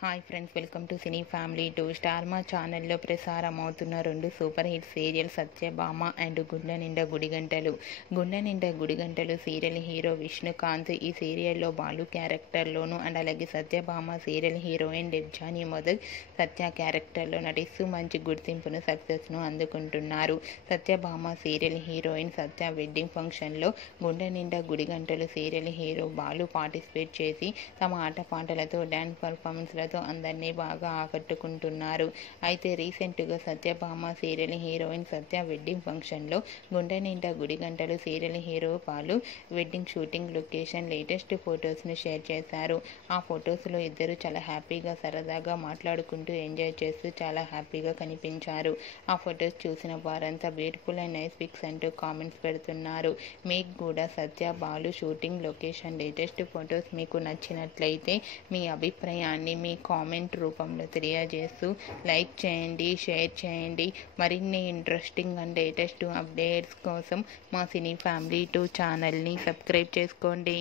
Hi friends, welcome to cine family 2 star మా ఛానల్లో ప్రసారం అవుతున్న 2 super hit serial Satyabhama and గుండె నిండా గుడిగంటలు. గుండె నిండా గుడిగంటలు సీరియల్ హీరో విష్ణుకాంత్ ఈ సీరియల్లో బాలు క్యారెక్టర్లోను అండ్ అలాగే సత్యభామ సీరియల్ హీరోయిన్ డెబ్జానీ మొదల్ సత్య క్యారెక్టర్లో నటిస్తూ మంచి గుర్తింపును సక్సెస్ను అందుకుంటున్నారు. Satyabhama serial heroine Satya wedding ఫంక్షన్లో Gunde Ninda Gudigantalu serial hero Balu participate చేసి తమ ఆటపాటలతో డ్యాన్స్ పర్ఫార్మెన్స్లతో అందరినీ బాగా ఆకట్టుకుంటున్నారు. అయితే రీసెంట్గా Satyabhama serial heroine Satya wedding ఫంక్షన్లో Gunde Ninda Gudigantalu serial hero Balu wedding shooting location latest ఫొటోస్ను షేర్ చేశారు. ఆ ఫొటోస్లో ఇద్దరు చాలా హ్యాపీగా సరదాగా మాట్లాడుకుంటూ ఎంజాయ్ చేస్తూ చాలా హ్యాపీగా కనిపించారు. ఆ ఫొటోస్ చూసిన వారంతా బ్యూటిఫుల్ అండ్ నైస్ పిక్స్ అంటూ కామెంట్స్ పెడుతున్నారు. మీకు కూడా Satya Balu shooting location latest photos మీకు నచ్చినట్లయితే మీ అభిప్రాయాన్ని మీ కామెంట్ రూపంలో తెలియజేస్తూ లైక్ చేయండి, షేర్ చేయండి. మరిన్ని ఇంట్రెస్టింగ్ అండ్ లేటెస్ట్ అప్డేట్స్ కోసం మా సినీ ఫ్యామిలీ 2 ఛానల్ని సబ్స్క్రైబ్ చేసుకోండి.